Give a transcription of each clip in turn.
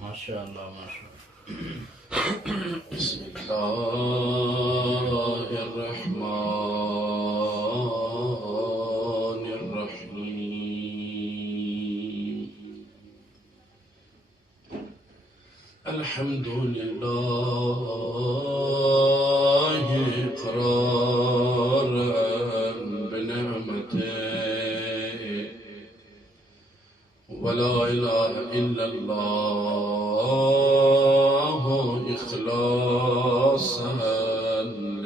ماشاء اللہ ماشاء بسم اللہ الرحمن الرحیم الحمد للہ اقرارا بنعمته ولا إله إلا الله إخلاصا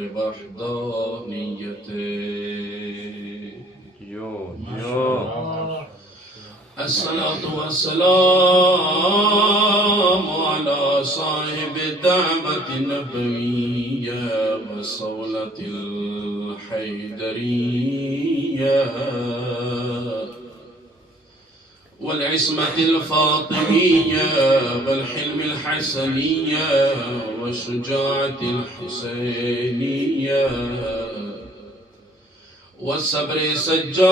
لوحدانيته الصلاة والسلام على صاحب الدعوة النبوية وصولة الحيدرية والعصمة الفاطمية والحلم الحسنية والشجاعة الحسينية والصبر السجادية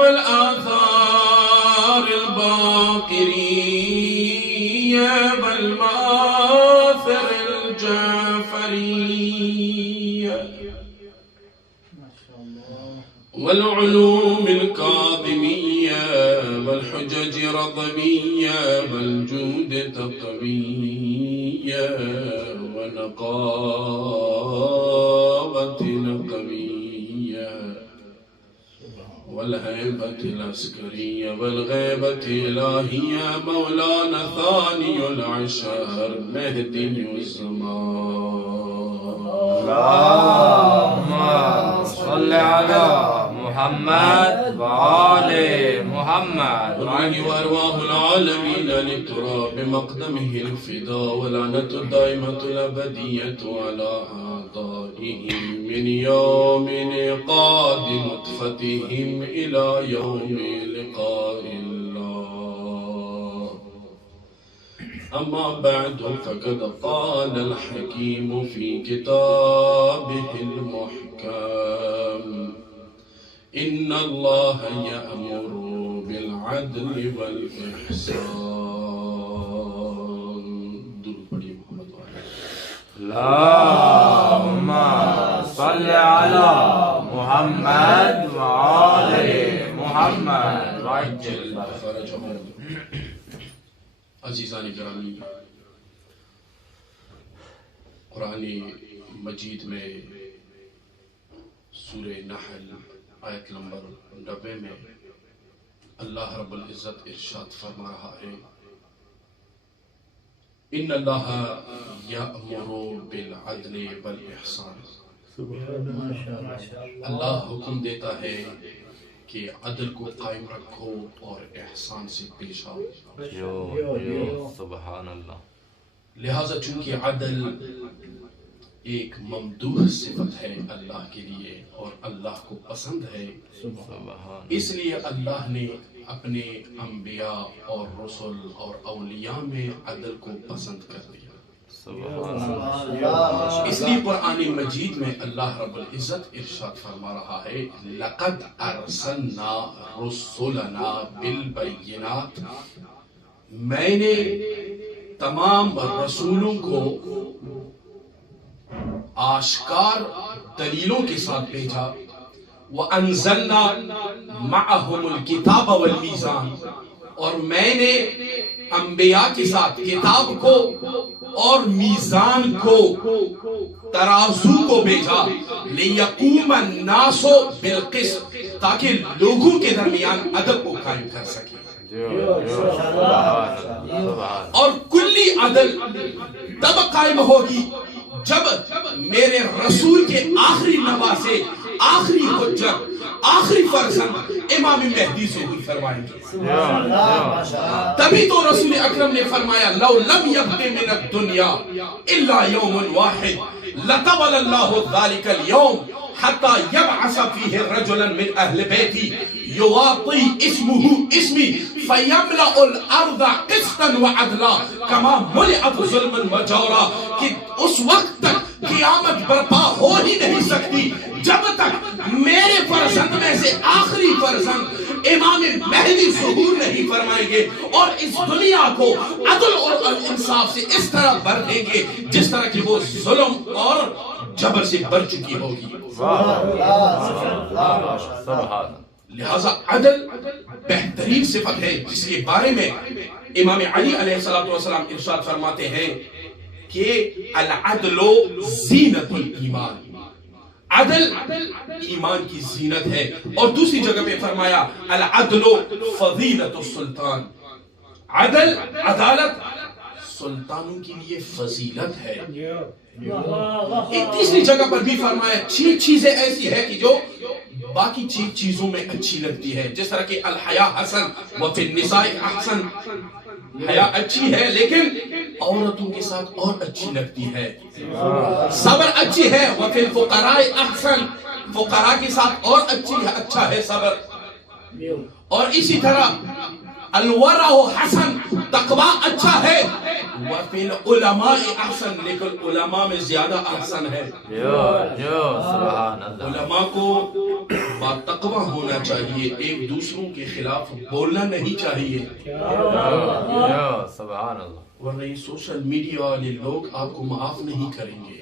والآثار الباقرية والمآثر الجعفرية والعلوم الكاظمية والحجج رضمية والجود تطوية ونقاوة نقوية والهيبة العسكرية والغيبة الإلهية مولانا ثاني العشر مهدي الزمان اللهم صل على محمد وآل محمد روحي وأرواح العالمين للتراب بمقدمه الفداء ولعنة الدائمة الأبدية على أعدائهم من يوم إيقاد نطفتهم إلى يوم لقاء الله. أما بعد فقد قال الحكيم في كتابه المحكم إن الله يأمر بالعدل والإحسان. درود پڑھیے محمد والے. اللهم صل على محمد وآل محمد وعجل فرجهم. عزیزان گرامی، قرآن مجید میں سورہ نحل آیت نمبر 90 میں اللہ رب العزت ارشاد فرما رہا ہے ان اللہ یأمر بالعدل والاحسان. اللہ حکم دیتا ہے کہ عدل کو قائم رکھو اور احسان سے پیش آؤ. سبحان اللہ. لہذا چونکہ عدل ایک ممدوح صفت ہے اللہ کے لیے اور اللہ کو پسند ہے، اس لیے اللہ نے اپنے انبیاء اور رسل اور اولیاء میں عدل کو پسند کر دیا. اس لیے قرآن مجید میں اللہ رب العزت ارشاد فرما رہا ہے لَقَدْ أَرْسَلْنَا رُسُلَنَا بِالْبَيِّنَاتِ. میں نے تمام رسولوں کو آشکار دلیلوں کے ساتھ بھیجا. وَأَنزَلْنَا مَعَهُمُ الْكِتَابَ وَالْمِيزَانَ. اور میں نے انبیاء کے ساتھ کتاب کو اور میزان کو ترازو کو بھیجا لِيَقُومَ النَّاسُ بِالْقِسْطِ تاکہ لوگوں کے درمیان عدل کو قائم کر سکے. اور کلی عدل تب قائم ہوگی جب میرے رسول کے آخری نواسے، آخری حجت، آخری فرزند امام مہدی ظہور فرمائیں گے. تبھی تو رسول اکرم نے فرمایا لو لم یبق من الدنیا الا یوم واحد لطول اللہ ذلك اليوم حتى يبعث فيه رجلا من اہل بیتی یواطی اسمه اسمی فیملأ الارض قسطا وعدلا کما ملئت ظلما وجورا. کہ اس وقت تک قیامت برپا ہو ہی نہیں سکتی جب تک میرے فرزند میں سے آخری فرزند امام مہدی ظہور نہیں فرمائیں گے اور اس دنیا کو عدل اور انصاف سے اس طرح بھر دیں گے جس طرح کہ وہ ظلم اور جبر سے بھر چکی ہوگی. لہذا عدل بہترین صفت ہے جس کے بارے میں امام علی علیہ السلام ارشاد فرماتے ہیں کہ العدل زینت الایمان، عدل ایمان کی زینت ہے. اور دوسری جگہ پہ فرمایا العدل فضیلت السلطان، عدل عدالت سلطانوں کے لیے فضیلت ہے. ایک تیسری جگہ پر بھی فرمایا چیزیں ایسی ہے کہ جو باقی چیزوں میں اچھی لگتی ہے، جس طرح کہ الحیا حسن وفی النساء احسن، حیا اچھی ہے لیکن عورتوں کے ساتھ اور اچھی لگتی ہے. صبر اچھی ہے وفی الفقراء احسن، فقراء کے ساتھ اور اچھا ہے صبر. اور اسی طرح الورع حسن، تقوی اچھا ہے وفی العلماء احسن، لیکن علماء میں زیادہ احسن ہے. علماء کو با تقوی ہونا چاہیے، ایک دوسروں کے خلاف بولنا نہیں چاہیے. ورنہ یہ سوشل میڈیا والے لوگ آپ کو معاف نہیں کریں گے.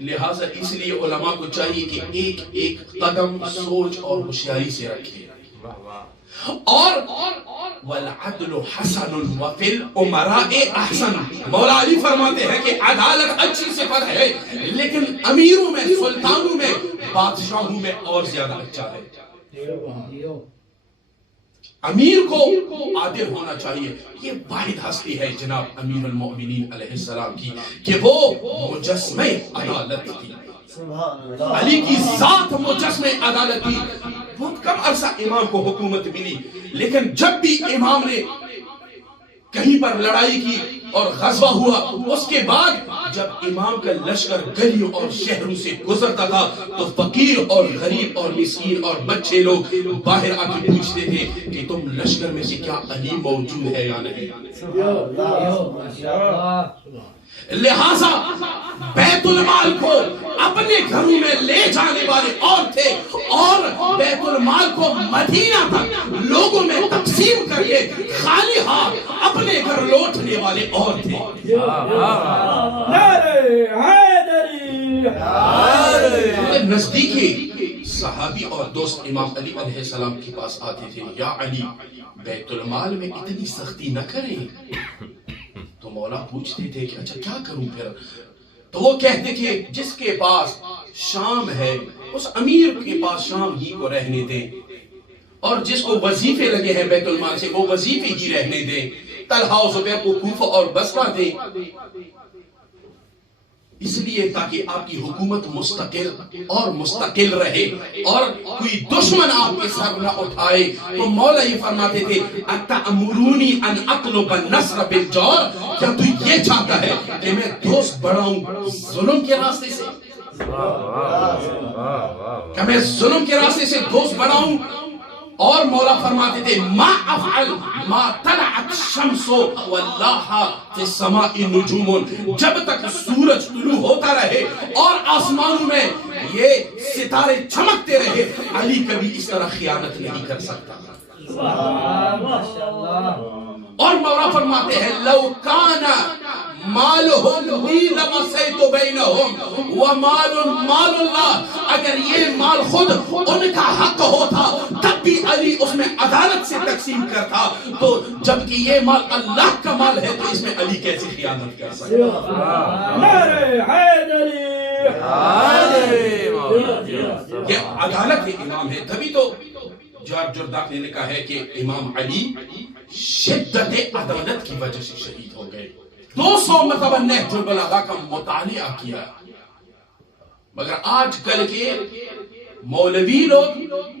لہٰذا اس لیے علماء کو چاہیے کہ ایک ایک قدم سوچ اور ہوشیاری سے رکھے. اور والعدل حسن وفی الامراء احسن، مولا علی فرماتے ہیں کہ عدالت اچھی صفت ہے لیکن امیروں میں، سلطانوں میں، بادشاہوں میں اور زیادہ اچھا ہے. امیر کو عادل ہونا چاہیے. یہ واحد ہستی ہے جناب امیر المؤمنین علیہ السلام کی کہ وہ مجسمہ عدالت تھی. علی کی ذات مجسمہ عدالت تھی. بہت کم عرصہ امام کو حکومت ملی، لیکن جب بھی امام نے کہیں پر لڑائی کی اور غزوہ ہوا، اس کے بعد جب امام کا لشکر گلیوں اور شہروں سے گزرتا تھا تو فقیر اور غریب اور مسکین اور بچے لوگ باہر آ کے پوچھتے تھے کہ تم لشکر میں سے کیا علی موجود ہے یا نہیں. لہذا بیت المال کو اپنے گھروں میں لے جانے والے اور تھے اور بیت المال کو مدینہ تک لوگوں میں تقسیم کر کے خالی ہاتھ اپنے گھر لوٹنے والے اور تھے. نزدیکی صحابی اور دوست امام علی علیہ السلام کے پاس آتے تھے، یا علی بیت المال میں اتنی سختی نہ کریں. تو مولا پوچھتے تھے کہ اچھا کیا کروں پھر؟ تو وہ کہتے تھے جس کے پاس شام ہے اس امیر کے پاس شام ہی کو رہنے دیں، اور جس کو وظیفے لگے ہیں بیت المال سے وہ وظیفے ہی رہنے دیں. طلحہ و زبیر کو کوفہ اور بصرہ دیں، اس لیے تاکہ آپ کی حکومت مستقل رہے اور کوئی دشمن آپ کے سر نہ اٹھائے. تو مولا یہ فرماتے تھے اتأمرونی ان اطلب النصر بالجور، کیا تو یہ چاہتا ہے کہ میں دوست بڑھاؤں ظلم کے راستے سے؟ کیا میں ظلم کے راستے سے دوست بڑھاؤں؟ اور مولا فرماتے تھے ما افعل ما طلعت الشمس واللہ فی السماء نجوم، جب تک سورج طلوع ہوتا رہے اور آسمانوں میں یہ ستارے چمکتے رہے علی کبھی اس طرح خیانت نہیں کر سکتا. اور مولا فرماتے ہیں لو کان مالہم لی لمسیت بینہم ومال مال اللہ، اگر یہ مال خود ان کا حق ہوتا تب بھی علی اس میں عدالت سے تقسیم کرتا، تو جبکہ یہ مال اللہ کا مال ہے تو اس میں علی کیسے خیانت کر سکتا؟ یہ عدالت کے امام ہے. تبھی تو جارج جرداق نے لکھا ہے کہ امام علی شدت عدالت کی وجہ سے شہید ہو گئے. 200 مرتبہ نہج البلاغہ کا مطالعہ کیا، مگر آج کل کے مولوی لوگ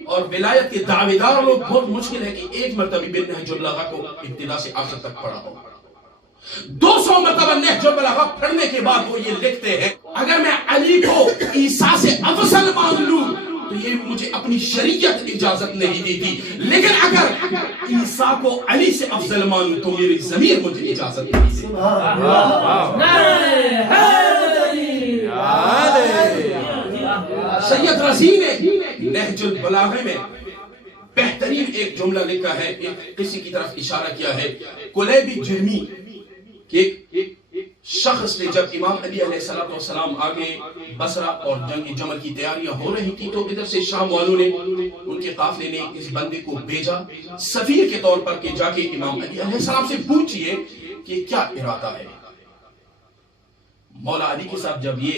اور ولایت کے دعوے دار لوگ بہت مشکل ہے کہ ایک مرتبہ بھی نہج البلاغہ کو ابتدا سے آخر تک پڑھا ہو. 200 مرتبہ نہج البلاغہ پڑھنے کے بعد وہ یہ لکھتے ہیں اگر میں علی کو عیسیٰ سے افضل مان لوں تو یہ مجھے اپنی شریعت اجازت نہیں دیتی، لیکن اگر عیسیٰ کو علی سے افضل مانوں تو میری ضمیر مجھے اجازت نہیں دیتی. سید رضی نے نہج البلاغہ میں بہترین ایک جملہ لکھا ہے، کسی کی طرف اشارہ کیا ہے، کلیب جرمی کہ ایک شخص نے جب امام علی علیہ السلام آگے بصرہ اور جنگ جمل کی تیاریاں ہو رہی تھی تو ادھر سے شام والوں نے، ان کے قافلے نے اس بندے کو بھیجا سفیر کے طور پر کہ جا کے امام علی علیہ السلام سے پوچھئے کہ کیا ارادہ ہے۔ مولا علی کے ساتھ جب یہ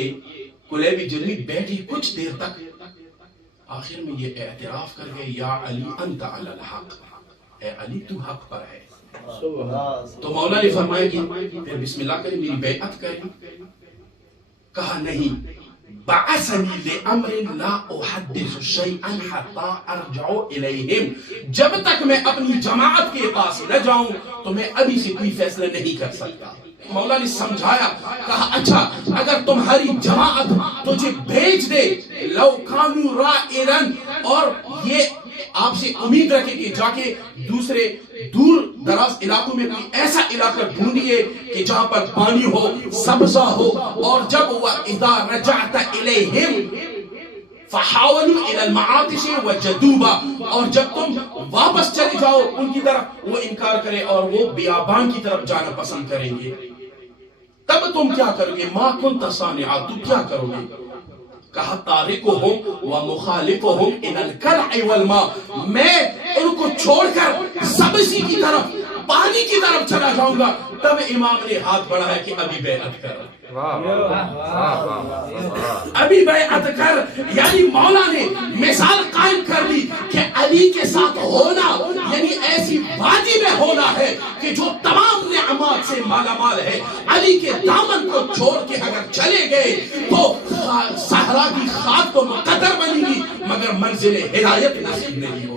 کلیب جرمی بیٹھی کچھ دیر تک، آخر میں یہ اعتراف کر گئے، یا علی انت علی الحق، اے علی تو حق پر ہے۔ تو مولا نے فرمایا کہ پھر بسم اللہ کریں، میری بیعت کریں۔ کہا نہیں، بعثنی لامر لا احدث شیئا حتی ارجع الیہم، جب تک میں اپنی جماعت کے پاس نہ جاؤں تو میں ابھی سے کوئی فیصلہ نہیں کر سکتا۔ مولا نے سمجھایا، کہا اچھا اگر تمہاری جماعت تجھے بھیج دے، لو کانوا رائرن، اور یہ آپ سے امید رکھے کہ جا کے دوسرے دور دراز علاقوں میں کوئی ایسا علاقہ ڈھونڈیے کہ جہاں پر پانی ہو، سبزہ ہو، اور جب وَإِذَا رَجَعْتَ إِلَيْهِمْ فَحَاوَلُوا إِلَى الْمَعَاطِشِ وَجَدُوبًا، اور جب تم واپس چلے جاؤ ان کی طرف، وہ انکار کرے اور وہ بیابان کی طرف جانا پسند کریں گے، تب تم کیا کرو گے؟ مَا كُنْتَ صَانِعًا، تو کیا کرو گے؟ کہا تارکہم ومخالفہم الی الکلع والماء، میں ان کو چھوڑ کر سبزی کی طرف، پانی کی طرف چلا جاؤں گا۔ تب امام نے ہاتھ بڑھایا کہ ابھی بیعت کر، ابھی بیعت کر، یعنی مولا نے مثال قائم کر دی کہ علی کے ساتھ ہونا یعنی ایسی وادی میں ہونا ہے کہ جو تمام نعمات سے مالا مال ہے۔ علی کے دامن کو چھوڑ کے اگر چلے گئے تو صحرا کی خاک تو مقدر بنی گی مگر منزل ہدایت نصیب نہیں ہوگی۔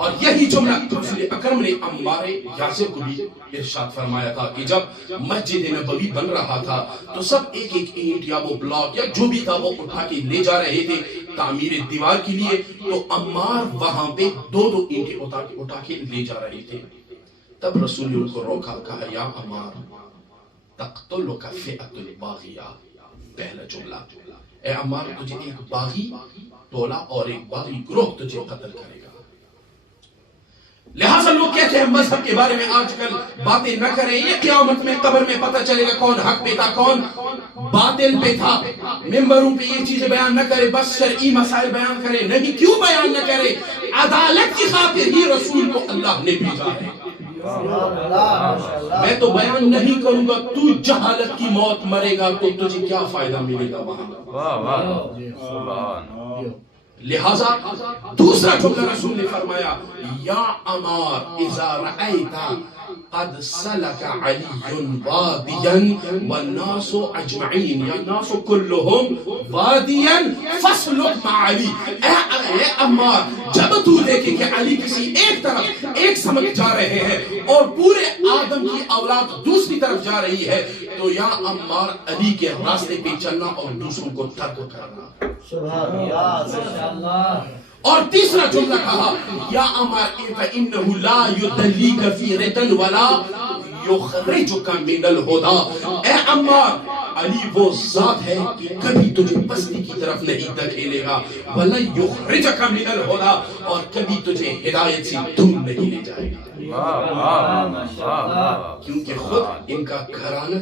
اور یہی جملہ رسول اکرم نے عمار یاسر کو بھی ارشاد فرمایا تھا کہ جب مسجد نبوی بن رہا تھا تو سب ایک ایک اینٹ یا وہ بلاک یا جو بھی تھا وہ اٹھا کے لے جا رہے تھے تعمیر دیوار کے لیے، تو عمار وہاں پہ دو اینٹیں اٹھا کے لے جا رہے تھے۔ تب رسول نے ان کو روکا، کہا یا عمار تقتلک فئۃ الباغیہ، پہلا جملہ، اے عمار تجھے ایک باغی ٹولہ اور ایک باغی گروہ تجھے قتل کرے گا۔ لہٰذا لوگ کہتے ہیں مذہب کے بارے میں آج کل باتیں نہ کریں، یہ قیامت میں قبر میں پتہ چلے گا کون حق پہ تھا کون باطل پہ تھا۔ ممبروں پہ یہ چیزیں بیان نہ کرے، بس شرعی مسائل بیان کرے۔ نہیں، کیوں بیان نہ کرے؟ عدالت کی خاطر ہی رسول کو اللہ نے بھیجا ہے۔ میں تو بیان نہیں کروں گا، تو جہالت کی موت مرے گا تو تجھے کیا فائدہ ملے گا وہاں۔ لہذا دوسرا جملہ رسول نے فرمایا، یا عمار اذا رأیت قد سلک علی وادیا والناس اجمعین، یا الناس کلہم وادیا فاسلک مع علی، اے عمار جب تو دیکھے کہ علی کسی ایک طرف ایک سمت جا رہے ہیں اور پورے آدم کی اولاد دوسری طرف جا رہی ہے، تو یا عمار علی کے راستے پہ چلنا اور دوسروں کو ترک کرنا۔ اور تیسرا جملہ کہا، یا عمار فإنه لا يدلیک فی ردا ولا یخرجک من الہدی، اے عمار علی وہ ذات ہے کہ کبھی تجھے پستی کی طرف نہیں دھکیلے گا، ولا یخرجک من الہدی، اور کبھی تجھے ہدایت سے دور نہیں لے جائے گا، کیونکہ خود ان کا گھرانہ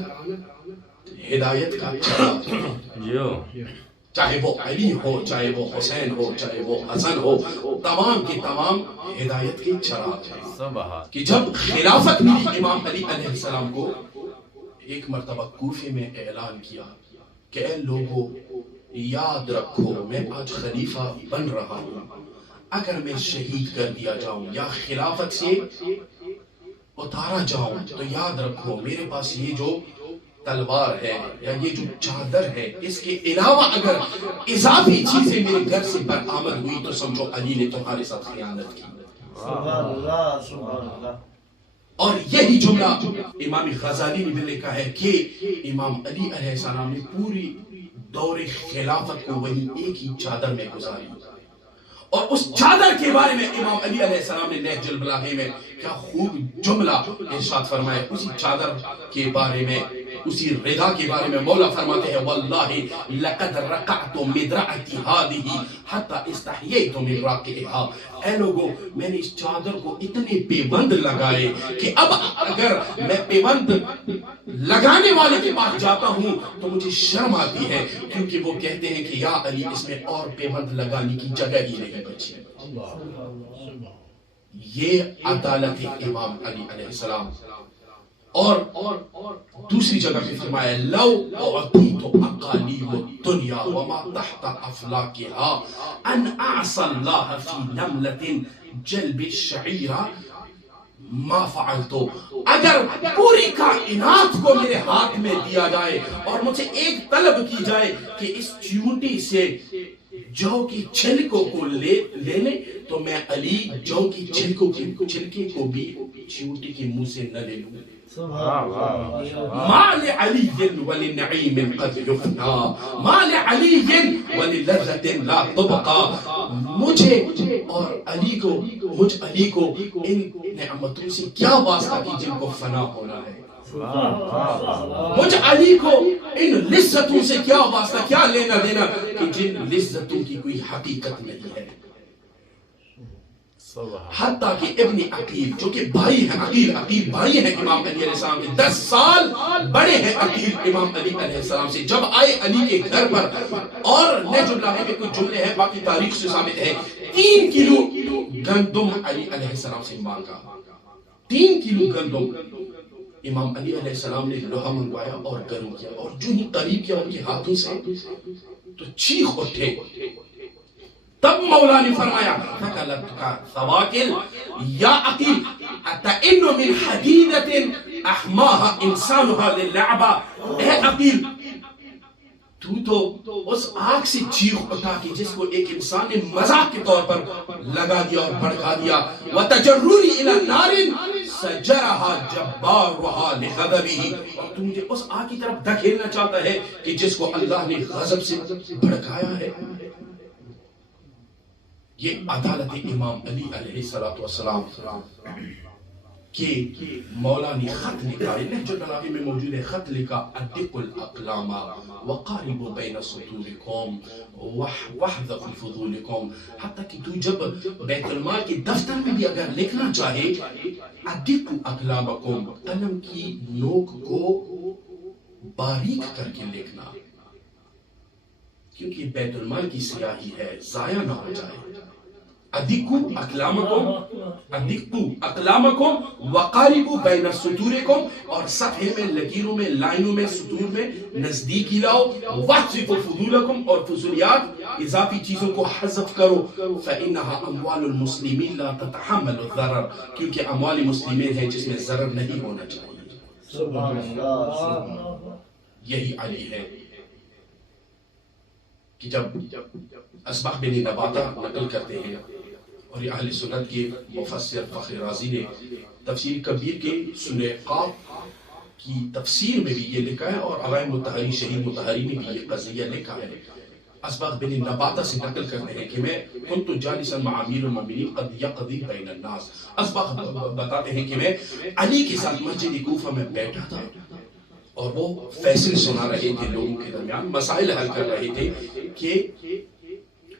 ہدایت کا چراغ، چاہے وہ علی ہو، چاہے وہ حسین ہو، چاہے وہ حسن ہو، تمام کے تمام ہدایت کے چراغ ہیں۔ کہ جب خلافت ملی امام علی علیہ السلام کو، ایک مرتبہ کوفے میں اعلان کیا کہ اے لوگوں یاد رکھو میں آج خلیفہ بن رہا ہوں، اگر میں شہید کر دیا جاؤں یا خلافت سے اتارا جاؤں تو یاد رکھو میرے پاس یہ جو تلوار ہے یا یہ جو چادر ہے، اس کے علاوہ اگر اضافی چیزیں میرے گھر سے برآمد ہوئی تو سمجھو علی نے تمہارے ساتھ خیانت کی۔ اور یہی جملہ امام غزالی نے بھی لکھا ہے کہ امام علی علیہ السلام نے پوری دور خلافت کو وہی ایک ہی چادر میں گزاری، اور اس چادر کے بارے میں امام علی علیہ السلام نے نہج البلاغہ میں کیا خوب جملہ ارشاد فرمایا. اسی چادر کے بارے میں, اسی رضا کے بارے میں مولا فرماتے ہیں واللہ لقد رقعت مدرعتی هذه حتى استحييت من راقعها. اے لوگوں, میں نے اس چادر کو اتنے پیوند لگائے کہ اب اگر میں پیوند لگانے والے کے پاس جاتا ہوں تو مجھے شرم آتی ہے, کیونکہ وہ کہتے ہیں کہ یا علی اس میں اور پیوند لگانے کی جگہ ہی نہیں بچی. یہ عدالت امام علی علیہ السلام. اور دوسری جگہ پہ فرمایا لو اعطیت اقالیم الدنیا وما تحت افلاکها ان اعصى الله في نملة جلب الشعیر ما فعلتو. اگر پوری کائنات کو میرے ہاتھ میں دیا جائے اور مجھے ایک طلب کی جائے کہ اس چیونٹی سے جو کی چھلکوں کو لے لیں تو میں علی جو کی چھلکے کو بھی چیونٹی کے منہ سے نہ لے لوں. ما لعلی ولنعیم قد یفنا ما لعلی وللذت لا تبقى. مجھے اور علی کو, مجھ علی کو ان نعمتوں سے کیا واسطہ کی جن کو فنا ہونا ہے. مجھ علی کو ان لذتوں سے کیا واسطہ, کیا لینا دینا کہ جن لذتوں کی کوئی حقیقت نہیں ہے. حتیٰ کہ ابن عقیل جو کہ بھائی ہیں, عقیل بھائی ہیں امام علی علیہ السلام کے, 10 سال بڑے ہیں عقیل امام علی علیہ السلام سے, جب آئے علی کے گھر پر, اور نہج البلاغہ میں کچھ جملے ہیں, باقی تاریخ سے ثابت ہے, 3 کلو گندم علی علیہ السلام سے مانگا. 3 کلو گندم امام علی علیہ السلام نے لوہا منگوایا اور گرم کیا, اور جو ہی قریب کیا ان کے ہاتھوں سے تو چیخ اٹھے. تب مولا نے فرمایا فَقَلَتْكَ ثَوَاكِلْ یا عقیل أَتَئِنُّ مِنْ حَدِيدَةٍ أَحْمَاهَا إِنسَانُهَا لِلْلَعْبَ. اے عقیل, تو اس آگ سے چیخ اٹھا کہ جس کو ایک انسان نے مذاق کے طور پر لگا دیا اور بھڑکا دیا. وَتَجَرُّنِ إِلَى النَّارٍ سَجَرَهَا جَبَّارُهَا لِغَضَبِهِ. اور تو مجھے اس آگ کی طرف دھکیلنا چاہتا ہے کہ جس کو اللہ نے غضب سے بھڑکایا ہے. یہ عدالت امام علی علیہ السلام کہ مولا نے خط لکھا, نہج البلاغہ میں موجود ہے, خط لکھا ادقوا الاقلام وقاربوا بین سطورکم واحذفوا فضولکم. حتیٰ کہ تو جب بیت المال کے دفتر میں بھی اگر لکھنا چاہے ادقوا اقلامکم, قلم کی نوک کو باریک کر کے لکھنا, کیونکہ بیت المال کی سیاہی ہے, ضائع نہ ہو جائے. ادقوا اقلامکم وقاربوا بین سطورکم, اور صفحے میں, لکیروں میں, لائنوں میں, سطور میں نزدیکی لاؤ. واحذفوا فضولکم, اور فضولیات اضافی چیزوں کو حذف کرو. فإنها اموال المسلمین لا تتحمل الضرر, کیونکہ اموال مسلمین ہیں جس میں ضرر نہیں ہونا چاہیے. سبحان اللہ. یہی علی ہے کہ جب اصباح بن نباتہ نقل کرتے ہیں, اور یہ اہل سنت کے مفسر فخر رازی نے تفسیر کبیر کے سورہ قاف کی تفسیر میں بھی یہ لکھا ہے, اور علامہ مطہری شہید مطہری نے بھی یہ قضیہ لکھا ہے. اصباح بن نباتہ سے نقل کرتے ہیں کہ میں كنت جالسا مع امیر المؤمنین قد یقضی بین الناس. اصباح بتاتے ہیں کہ میں علی کے ساتھ مسجد کوفہ میں بیٹھا تھا, اور وہ فیصل سنا رہے تھے, لوگوں کے درمیان مسائل حل کر رہے تھے کہ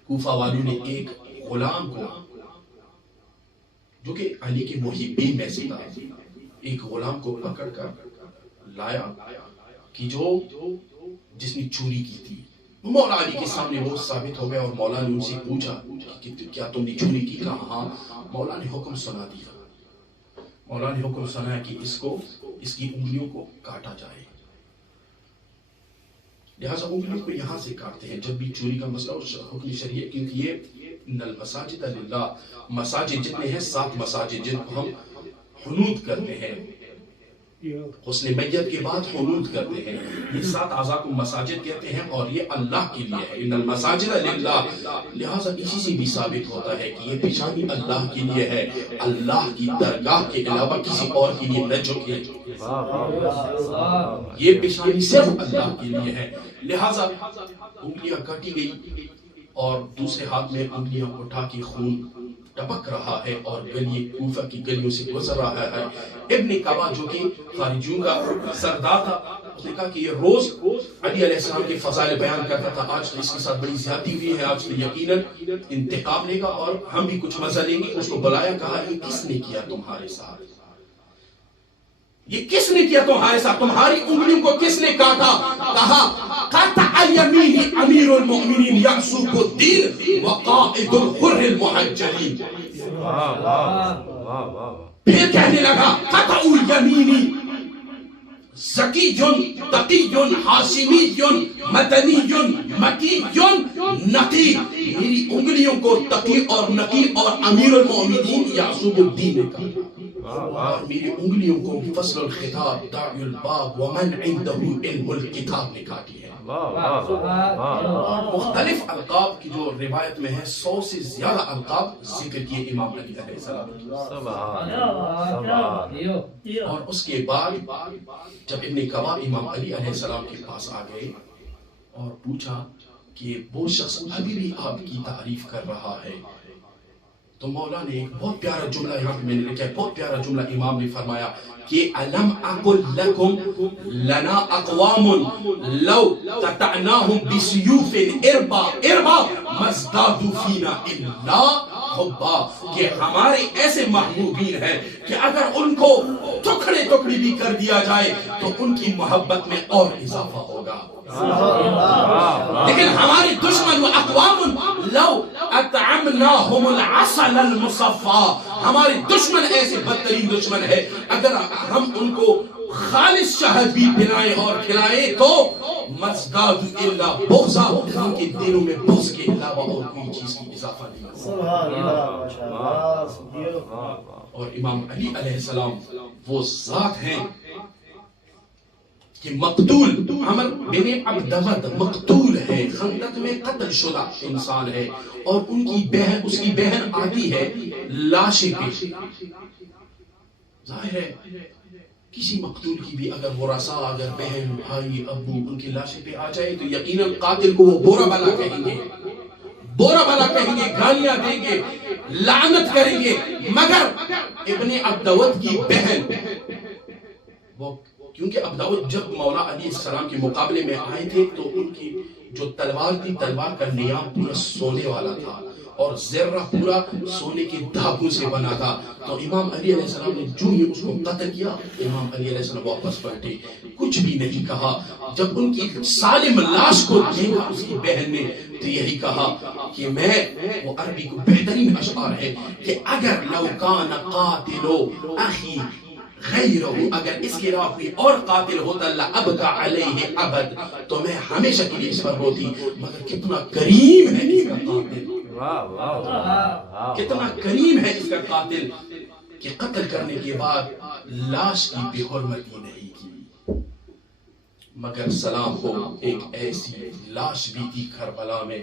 کوفہ والوں نے ایک غلام کو, جو کہ علی کے محبین میں سے تھا, ایک غلام کو پکڑ کر لایا کہ جس نے چوری کی تھی. مولا علی کے سامنے وہ ثابت ہو گیا, اور مولا نے ان سے پوچھا کہ کیا تم نے چوری کی؟ کہا ہاں. مولا نے حکم سنا دیا, مولا نے حکم سنایا کہ اس کی انگلیوں کو کاٹا جائے. لہٰذا انگلیوں کو یہاں سے کاٹتے ہیں جب بھی چوری کا مسئلہ اور حکم شرعی ہے, کیونکہ یہ ان المساجد للہ, مساجد جتنے ہیں 7 مساجد جن کو ہم حنود کرتے ہیں, غسل میت کے بعد حنود کرتے ہیں, یہ 7 اعضاء کو مساجد کہتے ہیں, اور یہ اللہ کے لیے ہے. ان المساجد للہ, لہٰذا اسی سے بھی ثابت ہوتا ہے کہ یہ پیشانی اللہ کے لیے ہے, اللہ کی درگاہ کے علاوہ کسی اور کے لیے نہ جھکے. یہ پیشانی صرف اللہ کے لیے ہے. لہٰذا انگلیاں کاٹی گئی, اور دوسرے ہاتھ میں انگلیاں اٹھا کے خون ٹپک رہا ہے اور گلی کوفہ کی گلیوں سے گزر رہا ہے. ابن کعبہ جو کہ خارجیوں کا سردار تھا, اس نے کہا کہ یہ روز علی علیہ السلام کے فضائل بیان کرتا تھا, آج تو اس کے ساتھ بڑی زیادتی ہوئی ہے, آج تو یقیناً انتقام لے گا اور ہم بھی کچھ مزہ لیں گے. اس کو بلایا, کہا یہ کس نے کیا تمہارے ساتھ, یہ کس نے کیا تمہارے ساتھ, تمہاری انگلیوں کو کس نے کاٹا؟ کہا قطع یمینی امیر المؤمنین یعصوب الدین وقائد الحر المحجلین. پھر کہنے لگا قطع یمینی زکی تقی حاشمی مدنی مکی نقی, میری انگلیوں کو تقی اور نقی اور امیر المؤمنین یعصوب الدین نے کہا, اور میری انگلیوں کو فصل الخطاب داعی الباب ومن عنده علم الکتاب نے کاٹی ہے. مختلف القاب کی جو روایت میں ہے 100 سے زیادہ القاب ذکر کیے امام علی علیہ السلام. اور اس کے بعد جب ابن کعبہ امام علی علیہ السلام کے پاس آ گئے اور پوچھا کہ وہ شخص ابھی بھی آپ کی تعریف کر رہا ہے, تو مولا نے ایک بہت پیارا جملہ یہاں پہ میں نے لکھا ہے, بہت پیارا جملہ امام نے فرمایا کہ الم اقل لکم لنا اقوام لو قطعناهم بسیوف اربا مزدادوا فینا الا حبا, کہ ہمارے ایسے محبوبین ہیں کہ اگر ان کو ٹکڑے ٹکڑی بھی کر دیا جائے تو ان کی محبت میں اور اضافہ ہوگا. لیکن ہمارے دشمن و اقوام لو اطعمناهم العسل المصفى, ہمارے دشمن ایسے بدترین دشمن ہے, اگر ہم ان کو خالص شہد بھی پلائیں اور کھلائیں تو مزداد الا بغضا, ان کے دلوں میں بغض کے علاوہ اور کوئی چیز کی اضافہ نہیں ہوگا. سبحان اللہ. اور امام علی علیہ السلام وہ ذات ہیں کہ مقتول عمر بن عبدود مقتول ہے, خندق میں قتل شدہ انسان ہے, اور ان کی بہن, اس کی بہن آتی ہے لاشیں پہ. ظاہر ہے کسی مقتول کی بھی اگر ورثاء, اگر بہن بھائی ابو ان کی لاشیں پہ آ جائے تو یقیناً قاتل کو وہ بورا بلا کہیں گے, بورا بلا کہیں گے, گالیاں دیں گے, لعنت کریں گے. مگر ابن عبدود کی بہن, وہ کیونکہ عبدود جب مولا علیہ السلام کے مقابلے میں آئے تھے تو ان کی جو تلوار تھی, تلوار کا نیام پورا سونے والا تھا اور زرہ پورا سونے کے دھاگوں سے بنا تھا. تو امام علی علیہ السلام نے جو ہی اس کو قتل کیا, امام علی علیہ السلام واپس پلٹے, کچھ بھی نہیں کہا. جب ان کی سالم لاش کو دیکھا اس کی بہن نے تو یہی کہا کہ میں, وہ عربی کو بہترین اشعار ہے کہ اگر لو کان قاتلو اخی غیرہ, اگر اس کے علاوہ کوئی اور قاتل ہوتا لابقى علیہ ابد, تو میں ہمیشہ کے لیے اس پر روتی. مگر کتنا کریم ہے اس کا قاتل, کتنا کریم ہے اس کا قاتل کہ قتل کرنے کے بعد لاش کی بے حرمتی نہیں کی. مگر سلام ہو, ایک ایسی لاش بھی تھی کربلا میں